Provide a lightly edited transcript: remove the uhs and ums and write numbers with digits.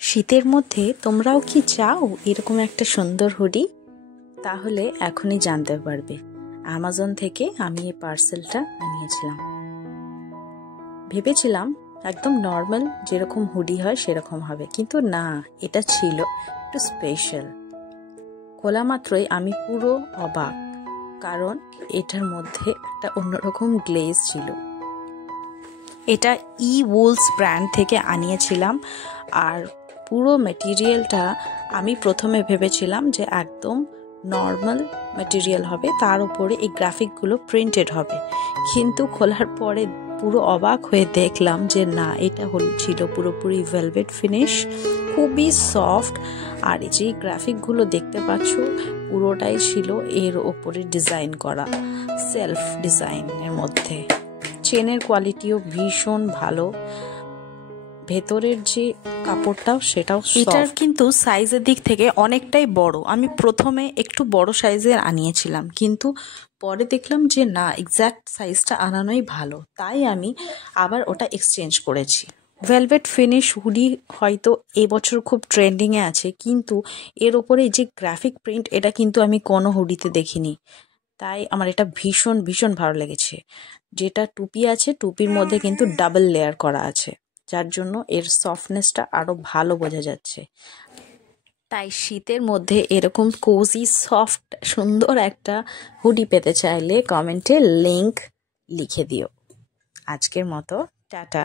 শীতের মধ্যে তোমরাও কি চাও এরকম একটা সুন্দর হুডি? তাহলে এখনই জানতে পারবে। অ্যামাজন থেকে আমি এই পার্সেলটা আনিয়েছিলাম। ভেবেছিলাম একদম নর্মাল যেরকম হুডি হয় সেরকম হবে, কিন্তু না, এটা ছিল একটু স্পেশাল। খোলা মাত্রই আমি পুরো অবাক, কারণ এটার মধ্যে একটা অন্যরকম গ্লেজ ছিল। এটা উলস ব্র্যান্ড থেকে আনিয়েছিলাম, আর পুরো ম্যাটেরিয়ালটা আমি প্রথমে ভেবেছিলাম যে একদম নর্মাল ম্যাটেরিয়াল হবে, তার উপরে এই গ্রাফিকগুলো প্রিন্টেড হবে, কিন্তু খোলার পরে পুরো অবাক হয়ে দেখলাম যে না, এটা ছিল পুরোপুরি ভেলভেট ফিনিশ, খুবই সফট। আর এই যে গ্রাফিকগুলো দেখতে পাচ্ছ পুরোটাই ছিল এর ওপরে ডিজাইন করা, সেলফ ডিজাইনের মধ্যে। চেনের কোয়ালিটিও ভীষণ ভালো, ভেতরের যে কাপড়টাও সেটাও এটার কিন্তু সাইজের দিক থেকে অনেকটাই বড়। আমি প্রথমে একটু বড় সাইজের আনিয়েছিলাম, কিন্তু পরে দেখলাম যে না, এক্স্যাক্ট সাইজটা আনানোই ভালো, তাই আমি আবার ওটা এক্সচেঞ্জ করেছি। ভেলভেট ফিনিশ হুডি হয়তো এবছর খুব ট্রেন্ডিংয়ে আছে, কিন্তু এর ওপরে যে গ্রাফিক প্রিন্ট, এটা কিন্তু আমি কোনো হুডিতে দেখিনি, তাই আমার এটা ভীষণ ভীষণ ভালো লেগেছে। যেটা টুপি আছে, টুপির মধ্যে কিন্তু ডাবল লেয়ার করা আছে, যার জন্য এর সফটনেসটা আরো ভালো বোঝা যাচ্ছে। তাই শীতের মধ্যে এরকম কোজি সফট সুন্দর একটা হুডি পেতে চাইলে কমেন্টে লিংক লিখে দিও। আজকের মতো টাটা।